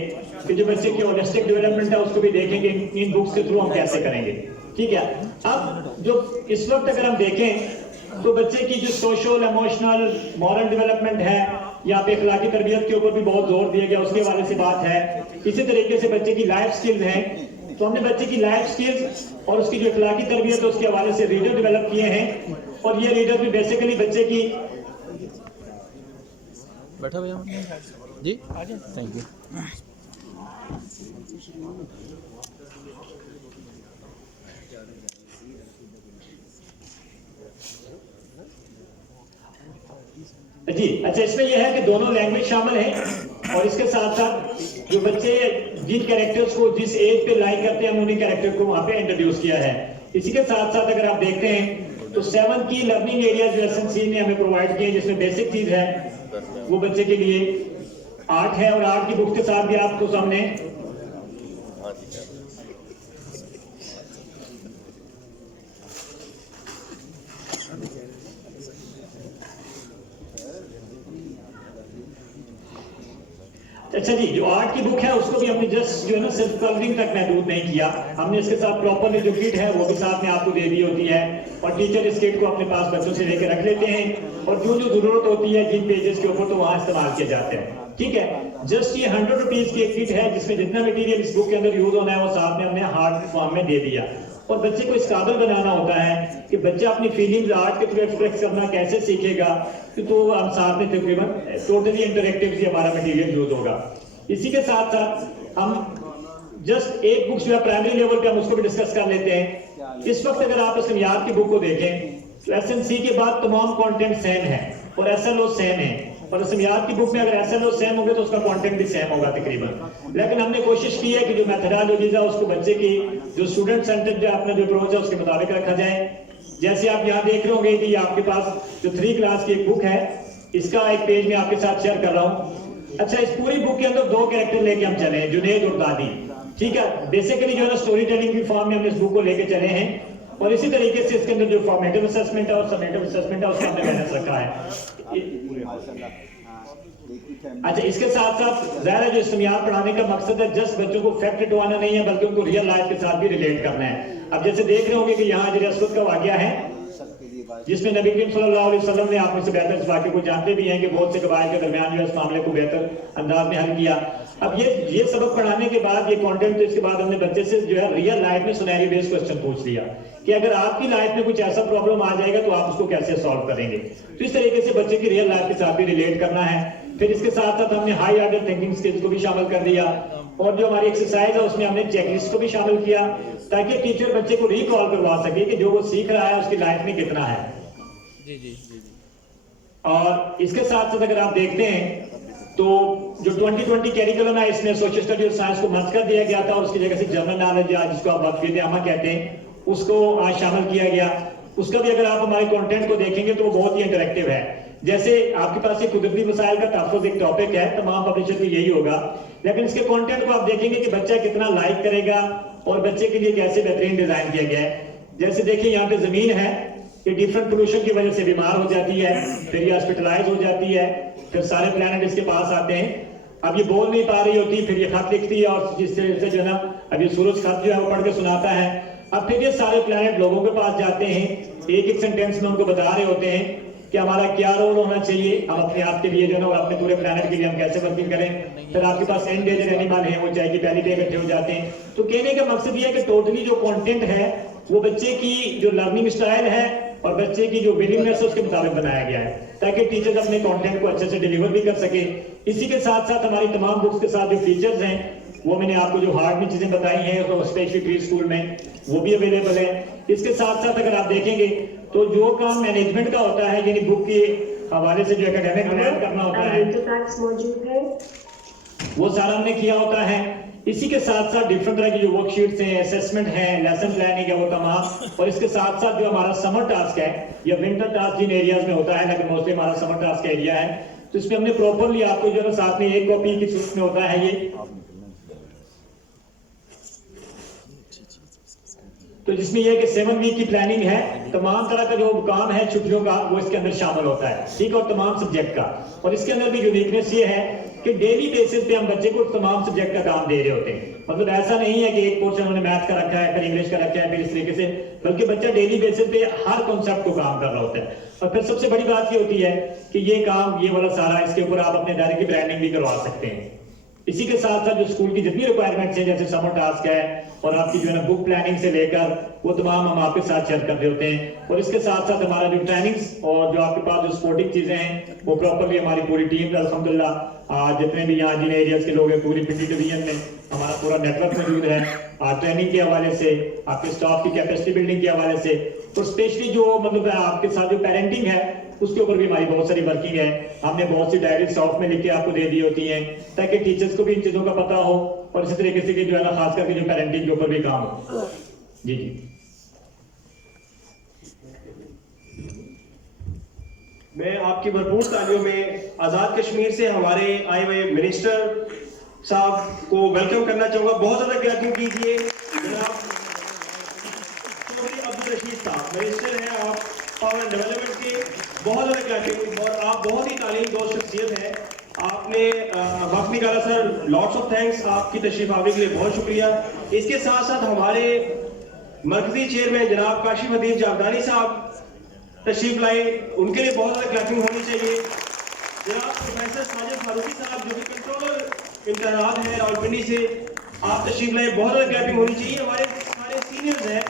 कि जो बच्चे की होलिस्टिक डेवलपमेंट है उसको भी देखेंगे इन बुक्स के थ्रू हम कैसे करेंगे, ठीक है। अब जो इस वक्त अगर हम देखें तो बच्चे की जो सोशल, इमोशनल, मॉरल डेवलपमेंट है, यहाँ पे अखलाकी तरबियत के ऊपर भी बहुत जोर दिया गया, उसके हवाले से बात है। इसी तरीके से बच्चे की लाइफ स्किल्स हैं, तो हमने बच्चे की लाइफ स्किल्स और उसकी जो अखलाकी तरबियत है उसके हवाले से रीडर डेवलप किए हैं। और ये रीडर भी बेसिकली बच्चे की बैठा भैया जी, थैंक यू। जी अच्छा, इसमें यह है कि दोनों लैंग्वेज शामिल हैं और इसके साथ साथ जो बच्चे जिन कैरेक्टर्स को जिस एज पे लाइक करते हैं हम उन्हीं कैरेक्टर को वहां पे इंट्रोड्यूस किया है। इसी के साथ साथ अगर आप देखते हैं तो 7 की लर्निंग एरियाज जो एसएनसी ने हमें प्रोवाइड किए, जिसमें बेसिक चीज है वो बच्चे के लिए आर्ट है, और आर्ट की बुक के साथ भी आपको सामने अच्छा जी, जो आर्ट की बुक है उसको भी हमने जस्ट जो है ना सिर्फ कलरिंग तक महदूद नहीं किया, हमने इसके साथ प्रॉपरली जो किट है वो भी साथ में आपको दे दी होती है, और टीचर इस किट को अपने पास बच्चों से लेकर रख लेते हैं और जो जो जरूरत होती है जिन पेजेस के ऊपर तो वहां इस्तेमाल किए जाते हैं, ठीक है। जस्ट ये 100 रुपीज की एक किट है जिसमें जितना मटीरियल इस बुक के अंदर यूज होना है वो साथ में हमने हार्ड फॉर्म में दे दिया। और बच्चे को इस काबिल बनाना होता है कि बच्चा अपनी फीलिंग्स आर्ट के थ्रू एक्सप्रेस करना कैसे सीखेगा, तो हम साथ में तकरीबन टोटली इंटरेक्टिव ही हमारा मटीरियल यूज होगा। इसी के साथ साथ हम जस्ट एक बुक जो है प्राइमरी लेवल पे हम उसको भी डिस्कस कर लेते हैं। इस वक्त अगर आप इसमियात की बुक को देखें तो एसएनसी के बाद तमाम कंटेंट सेम है और एसएलओ सेम है, और इसमियात की बुक में अगर एसएलओ सेम होंगे तो उसका कंटेंट भी सेम होगा तकरीबन। लेकिन हमने कोशिश की है कि जो मेथोडोलॉजीज है उसको बच्चे की जो स्टूडेंट सेंटर जो अपना जो अप्रोच है उसके मुताबिक रखा जाए। जैसे आप यहाँ देख रहे होंगे कि आपके पास जो 3 क्लास की एक बुक है, इसका एक पेज में आपके साथ शेयर कर रहा हूँ। अच्छा, इस पूरी बुक के अंदर 2 कैरेक्टर लेके हम चले हैं, जुनैद और दादी, ठीक है। बेसिकली जो है ना स्टोरी टेलिंग की फॉर्म में हमने इस बुक को लेके चले हैं, और इसी तरीके से इसके अंदर जो फॉर्मेटिव असेसमेंट है और समेटिव असेसमेंट है उसका हमने बैलेंस रखा है। अच्छा, इसके साथ साथ ज़ाहिर है जो इस्लामियात पढ़ाने का मकसद है जस्ट बच्चों को फैक्ट हटवाना नहीं है, बल्कि उनको रियल लाइफ के साथ भी रिलेट करना है। अब जैसे देख रहे होंगे कि यहाँ हजर असवद का वाकया है जिसमें नबी करीम सल्लल्लाहु अलैहि वसल्लम ने, आप में से बेहतर इस वाक़े को जानते भी हैं कि बहुत से कबाइल के दरमियान जो इस मामले को बेहतर अंदाज में हल किया। अब ये सबक पढ़ाने के बाद ये कंटेंट, इसके बाद हमने बच्चे से जो है रियल लाइफ में सिनेरियो बेस्ड क्वेश्चन पूछ लिया कि अगर आपकी लाइफ में कुछ ऐसा प्रॉब्लम आ जाएगा तो आप उसको कैसे सॉल्व करेंगे। तो इस तरीके से बच्चे की रियल लाइफ के साथ भी रिलेट करना है। फिर इसके साथ साथ हमने हाई ऑर्डर थिंकिंग स्किल्स को भी शामिल कर दिया, और जो हमारी एक्सरसाइज है उसमें हमने चेकलिस्ट को भी शामिल किया ताकि टीचर बच्चे को रिकॉल करवा सके कि जो वो सीख रहा है उसकी लाइफ में कितना है। जी जी जी। और इसके साथ साथ अगर आप देखते हैं तो जो 2020 कैरिकुलम है इसमें सोशल स्टडी और साइंस को मर्ज कर दिया गया था और उसकी जगह से जनरल नॉलेज जिसको आप वक्फियत आमा कहते हैं उसको आज शामिल किया गया। उसका भी अगर आप हमारे कंटेंट को देखेंगे तो वो बहुत ही इंटरेक्टिव है। जैसे आपके पास ये कुदरती वसाइल का तहफ़्फ़ुज़ एक टॉपिक है, तमाम पब्लिशर में यही होगा, लेकिन इसके कंटेंट को आप देखेंगे कि बच्चा कितना लाइक करेगा और बच्चे के लिए कैसे बेहतरीन डिजाइन किया गया है। जैसे देखिए यहाँ पे जमीन है, ये डिफरेंट पोल्यूशन की वजह से बीमार हो जाती है, फिर ये हॉस्पिटलाइज हो जाती है, फिर सारे प्लैनेट इसके पास आते हैं। अब ये बोल नहीं पा रही होती, फिर ये खत लिखती है और जिस तरह से जो है ना, अब ये सूरज खत जो है वो पढ़ के सुनाता है। अब फिर ये सारे प्लैनेट लोगों के पास जाते हैं, एक एक सेंटेंस में उनको बता रहे होते हैं कि हमारा क्या रोल होना चाहिए, हम अपने आप के लिए जो है ना अपने पूरे प्लैनेट के लिए हम कैसे वर्किंग करें। फिर आपके पास एंडेंजर्ड एनिमल है, वो चाहे कि पहली डे इकट्ठे हो जाते हैं। तो कहने का मकसद ये है कि टोटली जो कंटेंट है वो बच्चे की जो लर्निंग स्टाइल है और बच्चे की जो विलिंगनेस है उसके मुताबिक बनाया गया है, ताकि टीचर्स अपने कंटेंट को अच्छे से डिलीवर भी कर सके। इसी के साथ साथ हमारी तमाम बुक्स के साथ जो फीचर्स हैं वो मैंने आपको जो हार्ड में चीजें बताई हैं तो स्पेशली प्री स्कूल में वो भी अवेलेबल है। इसके साथ साथ अगर आप देखेंगे तो जो काम मैनेजमेंट का होता है, यानी बुक के हवाले से जो एकेडमिक प्लान करना होता है मौजूद है, वो सारा हमने किया होता है। इसी के साथ साथ डिफरेंट तरह की जो वर्कशीट्स हैं, असेसमेंट है, लेसन प्लानिंग है, वो तमाम। और इसके साथ साथ जो हमारा समर टास्क है या विंटर टास्क जिन एरियाज में होता है, लेकिन मोस्टली हमारा समर टास्क का एरिया है, तो इसमें हमने प्रॉपरली आपको जो है साथ में एक कॉपी की सूरत में होता है ये, तो जिसमें यह कि 7 वीक की प्लानिंग है, तमाम तरह का जो काम है छुट्टियों का वो इसके अंदर शामिल होता है, ठीक, और तमाम सब्जेक्ट का। और इसके अंदर भी यूनिकनेस ये है कि डेली बेसिस पे हम बच्चे को तमाम सब्जेक्ट का काम दे रहे होते हैं। मतलब ऐसा नहीं है कि एक पोर्शन उन्होंने मैथ का रखा है, फिर इंग्लिश का रखा है, फिर इस तरीके से, बल्कि बच्चा डेली बेसिस पे हर कॉन्सेप्ट को काम कर रहा होता है। और फिर सबसे बड़ी बात ये होती है कि ये काम, ये वाला सारा, इसके ऊपर आप अपने दायरे की ब्रांडिंग भी करवा सकते हैं। इसी के साथ साथ जो स्कूल की जितनी रिक्वायरमेंट्स हैं, जैसे समर टास्क है और आपकी जो है ना बुक प्लानिंग से लेकर वो तमाम हम आपके साथ शेयर करते होते हैं। और इसके साथ साथ हमारा जो ट्रेनिंग्स और जो आपके पास जो स्पोर्टिंग चीजें हैं वो प्रॉपरली हमारी पूरी टीम अल्हम्दुलिल्लाह जितने भी यहाँ जिन एरियाज के लोग हैं पूरी पिंडी डिवीजन में हमारा पूरा नेटवर्क मौजूद है। ट्रेनिंग के हवाले से, आपके स्टाफ की कैपेसिटी बिल्डिंग के हवाले से, और स्पेशली जो मतलब आपके साथ जो पेरेंटिंग है उसके ऊपर भी हमारी बहुत सारी वर्किंग है। हमने बहुत सी डायरी सॉफ्ट में लिख के आपको दे दी होती हैं ताकि टीचर्स को भी इन चीजों का पता हो, और इसी तरीके से कि जो है ना खास करके जो पेरेंटिंग के ऊपर भी काम हो। जी जी, मैं आपकी भरपूर तालियों में आज़ाद कश्मीर से हमारे आए हुए मिनिस्टर साहब को वेलकम करना चाहूँगा। बहुत ज़्यादा क्लैपिंग कीजिए जनाब चौधरी अब्दुल रशीद साहब, मिनिस्टर हैं आप पावर एंड डेवलपमेंट के। बहुत ज़्यादा क्लैपिंग, और आप बहुत ही तालीम दोस्त शख्सियत है, आपने वक्त निकाला सर, लॉट्स ऑफ थैंक्स, आपकी तशरीफ आने के लिए बहुत शुक्रिया। इसके साथ साथ हमारे मरकजी चेयरमैन जनाब काशिफ हदीफ जावदानी साहब तशरीफ लाए, उनके लिए बहुत ज़्यादा क्लैपिंग होनी चाहिए। जनाब प्रोफेसर साजिद फारूकी साहब जो कि कंट्रोलर इम्तिहानात हैं रावलपिंडी से, आप तशरीफ लाए, बहुत ज़्यादा क्लैपिंग होनी चाहिए। हमारे सारे सीनियर्स हैं,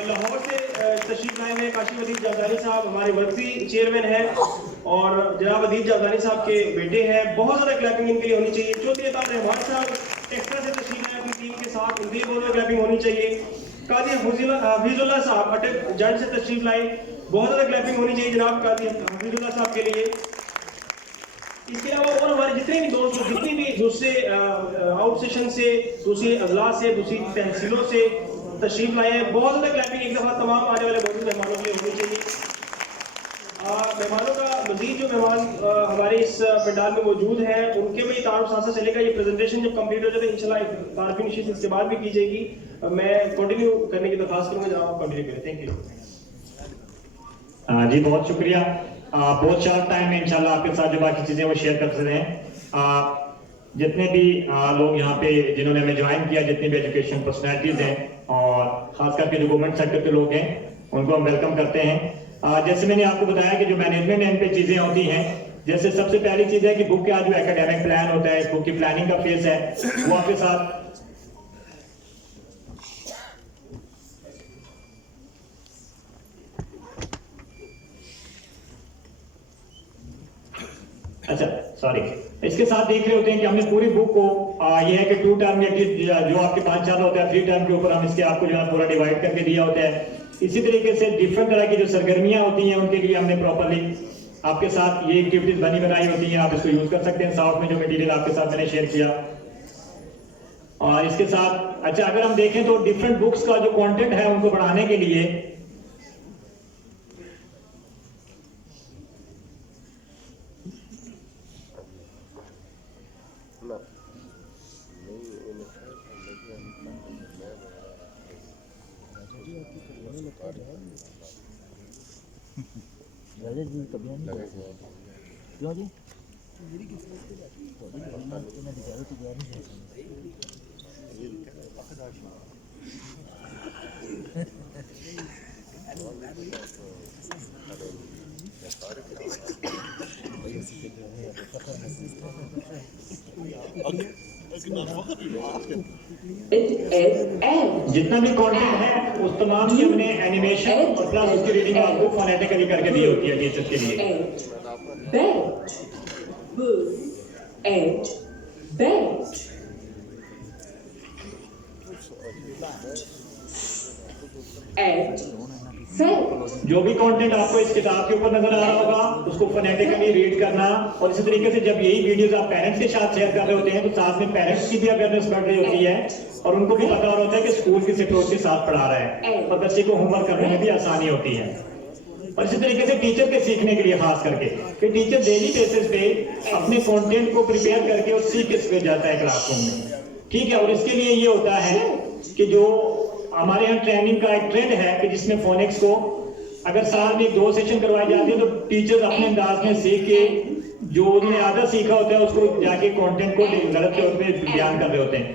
लाहौर से तशरीफ लाए हुए काशिफ अदीब जावदानी साहब हमारे मरकजी चेयरमैन हैं, और जनाब अदीब जावदानी साहब के बेटे हैं, बहुत ज़्यादा क्लैपिंग इनके लिए होनी चाहिए। चौधरी अतार रहमान साहब एक्स्ट्रा से तशरीफ लाए अपनी टीम के साथ, उनके लिए बहुत ज़्यादा क्लैपिंग होनी चाहिए। काजी हफीजुल्लाह साहब अटक जज से तशरीफ लाए, बहुत ज़्यादा क्लैपिंग होनी चाहिए जनाब काजी हफीजुल्लाह साहब के लिए। इसके अलावा और हमारे जितने भी दोस्त, जितनी भी दूसरे आउट सेशन से, दूसरे अजला से, दूसरी तहसीलों से तशरीफ लाए हैं, बहुत ज़्यादा क्लैपिंग एक दफ़ा तमाम आने वाले मौजूद मेहमानों के लिए होनी चाहिए। मेहमानों का मजीद जो मेहमान हमारे इस पंडाल में मौजूद हैं उनके भी तारुफ साथ साथ चलेगा। ये प्रेजेंटेशन जब कंप्लीट हो जाए तो इंशाल्लाह तारीफी निशीत इसके बाद भी की जाएगी। मैं कंटिन्यू करने की दरख्वास्त करूंगा, जनाब आप कंटिन्यू करें। थैंक यू जी, बहुत शुक्रिया। बहुत शॉर्ट टाइम में इंशाल्लाह आपके साथ जो बाकी चीजें वो शेयर कर सकते हैं। जितने भी लोग यहाँ पे जिन्होंने हमें ज्वाइन किया, जितनी भी एजुकेशन पर्सनैलिटीज हैं और खास करके जो गवर्नमेंट सेक्टर के लोग हैं उनको हम वेलकम करते हैं। जैसे मैंने आपको बताया कि जो मैनेजमेंट एंड पे चीजें होती हैं, जैसे सबसे पहली चीज है कि बुक का जो एकेडमिक प्लान होता है, इस बुक की प्लानिंग का फेज है, वो आपके साथ अच्छा सॉरी इसके साथ देख रहे होते हैं कि हमने पूरी बुक को ये है कि 2 टर्म या जो आपके 5 साल होता है 3 टर्म के ऊपर हम इसके आपको जो है पूरा डिवाइड करके दिया होता है। इसी तरीके से डिफरेंट तरह की जो सरगर्मियां होती हैं उनके लिए हमने प्रॉपरली आपके साथ ये एक्टिविटीज बनी बनाई होती हैं, आप इसको यूज कर सकते हैं साउथ में जो मटेरियल आपके साथ मैंने शेयर किया। और इसके साथ अच्छा अगर हम देखें तो डिफरेंट बुक्स का जो कंटेंट है उनको बढ़ाने के लिए क्यों जी It is N. जितना भी कंटेंट है उस तमाम की हमने एनिमेशन और प्लस उसकी रीडिंग आपको फोनेटिकली करके दी होती है टीचर्स के लिए। And bed. Boo. And bed. And fed. जो भी कंटेंट आपको इस किताब के ऊपर नजर आ रहा होगा उसको फोनेटिकली रीड करना, और इसी तरीके से जब यही वीडियोस आप पेरेंट्स के साथ शेयर कर रहे होते हैं तो साथ में पेरेंट्स की भी अवेयरनेस बढ़ रही होती है और उनको भी पता होता है कि स्कूल किस अप्रोच के साथ पढ़ा रहा है और बच्चे को होमवर्क करने में भी आसानी होती है। और इसी तरीके से टीचर के सीखने के लिए खास करके कि टीचर डेली बेसिस पे अपने कंटेंट को प्रिपेयर करके और सीख के जाता है क्लासरूम में, ठीक है। और इसके लिए ये होता है कि जो हमारे यहाँ ट्रेनिंग का एक ट्रेंड है कि जिसमें फोनिक्स को अगर साल में 2 सेशन करवाए जाते हैं तो टीचर्स अपने अंदाज में सीख के जो उन्होंने आधा सीखा होता है उसको जाके कंटेंट को गलत तौर पे बयान कर रहे होते हैं।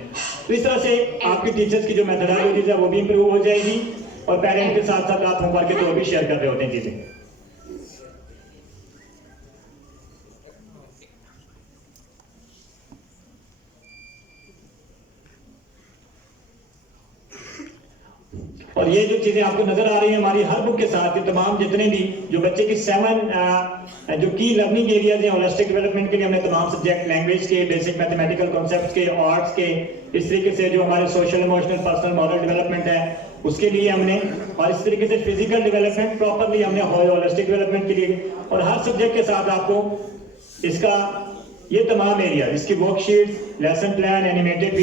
तो इस तरह से आपकी टीचर्स की जो मेथोडोलॉजी है वो भी इंप्रूव हो जाएगी और पेरेंट्स के साथ साथ आप होमवर्क के तौर भी शेयर कर रहे होते हैं चीजें। और ये जो चीजें आपको नजर आ रही हैं हमारी हर बुक के साथ, ये तमाम जितने भी जो बच्चे की 7 जो की लर्निंग एरियाज हैं होलिस्टिक डेवलपमेंट के लिए हमने तमाम सब्जेक्ट लैंग्वेज के, बेसिक मैथमेटिकल कॉन्सेप्ट्स के, आर्ट्स के, इस तरीके से जो हमारे social emotional personal moral development है उसके लिए हमने, और इस तरीके से फिजिकल डेवलपमेंट प्रॉपरली हमने होलिस्टिक डेवलपमेंट के लिए, और हर सब्जेक्ट के साथ आपको इसका ये तमाम एरिया इसकी वर्कशीट्स, लेसन प्लान, एनिमेटेड